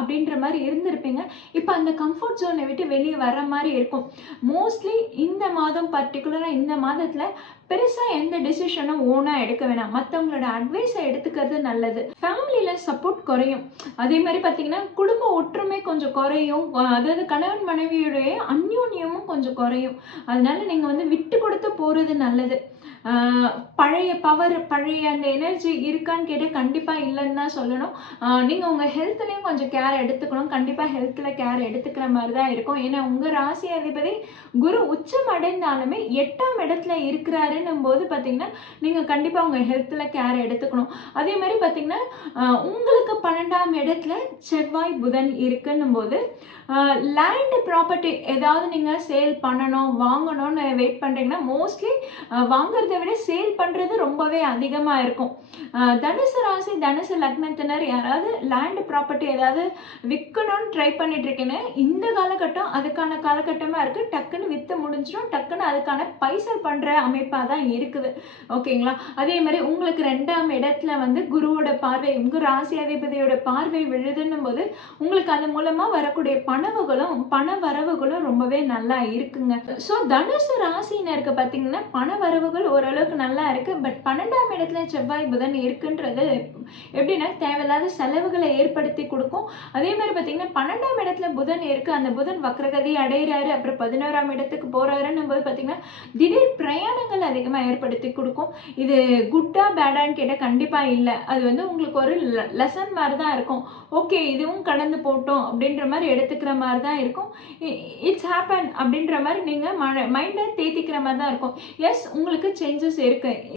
அப்படின்ற மாதிரி இருந்திருப்பீங்க. இப்போ அந்த கம்ஃபர்ட் ஜோனை விட்டு வெளியே வர மாதிரி இருக்கும். மோஸ்ட்லி இந்த மாதம் பர்டிகுலராக இந்த மாதத்தில் பெருசாக எந்த டிசிஷனும் ஓனாக எடுக்க வேணாம். மற்றவங்களோட அட்வைஸை எடுத்துக்கிறது நல்லது. ஃபேமிலியில் சப்போர்ட் குறையும். அதே மாதிரி பார்த்தீங்கன்னா குடும்ப ஒற்றுமை கொஞ்சம் குறையும். அதாவது கணவன் மனைவியுடைய அந்யோன்யமும் கொஞ்சம் குறையும். அதனால நீங்கள் வந்து விட்டு கொடுத்து போகிறது நல்லது. பழைய பவர், பழைய அந்த எனர்ஜி இருக்கான்னு கேட்டால் கண்டிப்பாக இல்லைன்னு தான் சொல்லணும். நீங்கள் உங்கள் ஹெல்த்லேயும் கொஞ்சம் கேர் எடுத்துக்கணும். கண்டிப்பாக ஹெல்த்தில் கேர் எடுத்துக்கிற மாதிரி தான் இருக்கும். ஏன்னா உங்கள் ராசி அதிபதி குரு உச்சம் அடைந்தாலுமே 8ஆம் இடத்துல இருக்கிறாருன்னும் போது பார்த்தீங்கன்னா நீங்கள் கண்டிப்பாக உங்கள் ஹெல்த்தில் கேர் எடுத்துக்கணும். அதே மாதிரி பார்த்தீங்கன்னா உங்களுக்கு 12ஆம் இடத்துல செவ்வாய் புதன் இருக்குன்னும் போது லேண்ட் ப்ராப்பர்ட்டி ஏதாவது நீங்கள் சேல் பண்ணணும், வாங்கணும்னு வெயிட் பண்ணுறீங்கன்னா மோஸ்ட்லி வாங்குறதை விட சேல் பண்ணுறது ரொம்பவே அதிகமாக இருக்கும். தனுசு ராசி தனுசு லக்னத்தினர் யாராவது லேண்ட் ப்ராப்பர்ட்டி ஏதாவது விற்கணும்னு ட்ரை பண்ணிட்டு இருக்கேன்னு இந்த காலகட்டம் அதுக்கான காலகட்டமாக இருக்குது. டக்குன்னு விற்று முடிஞ்சிடும், டக்குன்னு அதுக்கான பைசல் பண்ணுற அமைப்பாக தான் இருக்குது. ஓகேங்களா? அதே மாதிரி உங்களுக்கு 2ஆம் இடத்துல வந்து குருவோட பார்வை, உங்கள் ராசி அதிபதியோட பார்வை விழுதுன்னும் போது உங்களுக்கு அது மூலமாக வரக்கூடிய பண வரவுகளும் ரொம்பவே நல்லா இருக்குங்க. ஸோ தனுசு ராசினருக்கு பார்த்தீங்கன்னா பண வரவுகள் ஓரளவுக்கு நல்லா இருக்கு. பட் 12ஆம் இடத்துல செவ்வாய் புதன் இருக்குன்றது எப்படின்னா தேவையில்லாத செலவுகளை ஏற்படுத்தி கொடுக்கும். அதே மாதிரி பார்த்தீங்கன்னா 12ஆம் இடத்துல புதன் இருக்கு. அந்த புதன் வக்ரகதி அடைகிறாரு, அப்புறம் 11ஆம் இடத்துக்கு போறாருன்னும் போது பார்த்தீங்கன்னா திடீர் பிரயாணங்கள் அதிகமாக ஏற்படுத்தி கொடுக்கும். இது குட்டா பேடான்னு கேட்டால் கண்டிப்பாக இல்லை. அது வந்து உங்களுக்கு ஒரு லெசன் மாதிரி தான் இருக்கும். ஓகே இதுவும் கடந்து போட்டோம் அப்படின்ற மாதிரி எடுத்துக்கிற மாதிரி தான் இருக்கும். இட்ஸ் ஹேப்பன் அப்படின்ற மாதிரி நீங்கள் மைண்டை தேத்திக்கிற மாதிரி தான் இருக்கும். எஸ் உங்களுக்கு சேஞ்சஸ் இருக்கு.